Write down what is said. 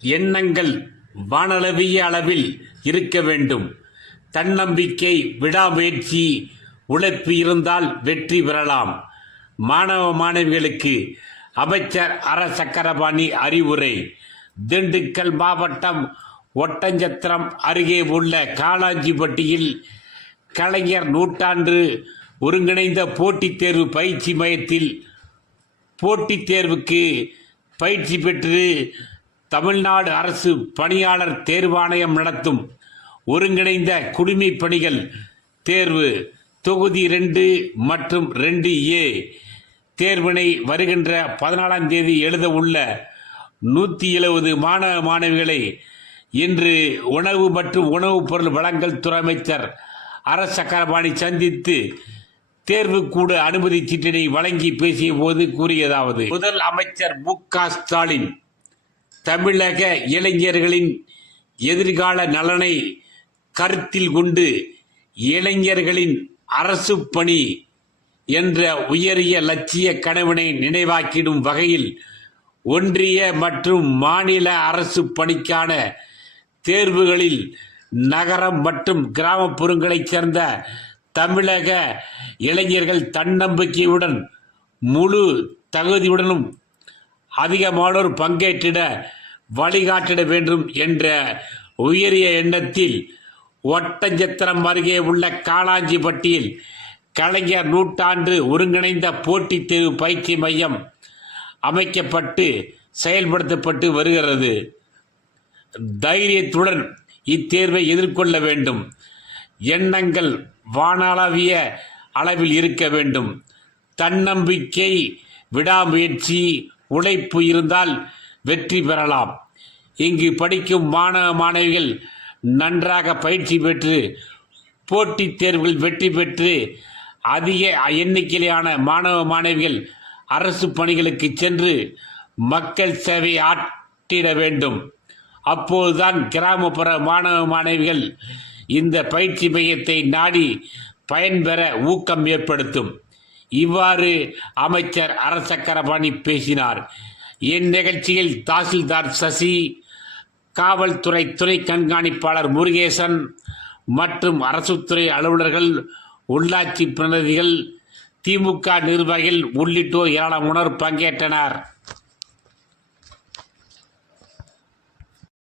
எண்ணங்கள் வானளவிய அளவில் இருக்க வேண்டும். தன்னம்பிக்கை விடாமுயற்சி உழைப்பு இருந்தால் வெற்றி பெறலாம். மாணவ மாணவிகளுக்கு அமைச்சர் அர சக்கரபாணி அறிவுரை. திண்டுக்கல் மாவட்டம் ஒட்டஞ்சத்திரம் அருகே உள்ள காளாஞ்சிப்பட்டியில் கலைஞர் நூற்றாண்டு ஒருங்கிணைந்த போட்டித் தேர்வு பயிற்சி மையத்தில் போட்டித் தேர்வுக்கு பயிற்சி பெற்று தமிழ்நாடு அரசு பணியாளர் தேர்வாணையம் நடத்தும் ஒருங்கிணைந்த குடிமை பணிகள் தேர்வு. தொகுதி ரெண்டு மற்றும் ரெண்டு ஏ. தேர்வினை வருகின்ற பதினாலாம் தேதி எழுத உள்ள நூற்றி எழுபது மாணவ மாணவிகளை இன்று உணவு மற்றும் உணவுப் பொருள் வழங்கல் துறை அமைச்சர் அரச சக்கரபாணி சந்தித்து தேர்வுக்கூட அனுமதி சீட்டினை வழங்கி பேசிய போது கூறியதாவது. முதல் அமைச்சர் மு க ஸ்டாலின் தமிழக இளைஞர்களின் எதிர்கால நலனை கருத்தில் கொண்டு இளைஞர்களின் அரசு பணி என்ற உயரிய லட்சிய கனவினை நினைவாக்கிடும் வகையில் ஒன்றிய மற்றும் மாநில அரசு பணிக்கான தேர்வுகளில் நகரம் மற்றும் கிராமப்புறங்களைச் சேர்ந்த தமிழக இளைஞர்கள் தன்னம்பிக்கையுடன் முழு தகுதியுடனும் அதிகமானோர் பங்கேற்றிட வழிகாட்டிட வேண்டும் என்ற உயரிய எண்ணத்தில் ஒட்டஞ்சத்திரம் அருகே உள்ள காளாஞ்சிப்பட்டியில் கலைஞர் நூற்றாண்டு ஒருங்கிணைந்த போட்டித் தேர்வு பயிற்சி மையம் அமைக்கப்பட்டு செயல்படுத்தப்பட்டு வருகிறது. தைரியத்துடன் இத்தேர்வை எதிர்கொள்ள வேண்டும். எண்ணங்கள் வானளவிய அளவில் இருக்க வேண்டும். தன்னம்பிக்கை விடாமுயற்சி உழைப்பு இருந்தால் வெற்றி பெறலாம். இங்கு படிக்கும் மாணவ மாணவிகள் நன்றாக பயிற்சி பெற்று போட்டித் தேர்வுகள் வெற்றி பெற்று அதிக எண்ணிக்கையிலான மாணவ மாணவிகள் அரசு பணிகளுக்கு சென்று மக்கள் சேவை ஆற்றிட வேண்டும். அப்போதுதான் கிராமப்புற மாணவ மாணவிகள் இந்த பயிற்சி மையத்தை நாடி பயன்பெற ஊக்கம் ஏற்படுத்தும். இவ்வாறு அமைச்சர் அரசக்கரபாணி பேசினார். இந்நிகழ்ச்சியில் தாசில்தார் சசி காவல்துறை துறை கண்காணிப்பாளர் முருகேசன் மற்றும் அரசுத்துறை அலுவலர்கள் உள்ளாட்சி பிரதிநிதிகள் திமுக நிர்வாகிகள் உள்ளிட்டோர் ஏராளமானோர் பங்கேற்றனர்.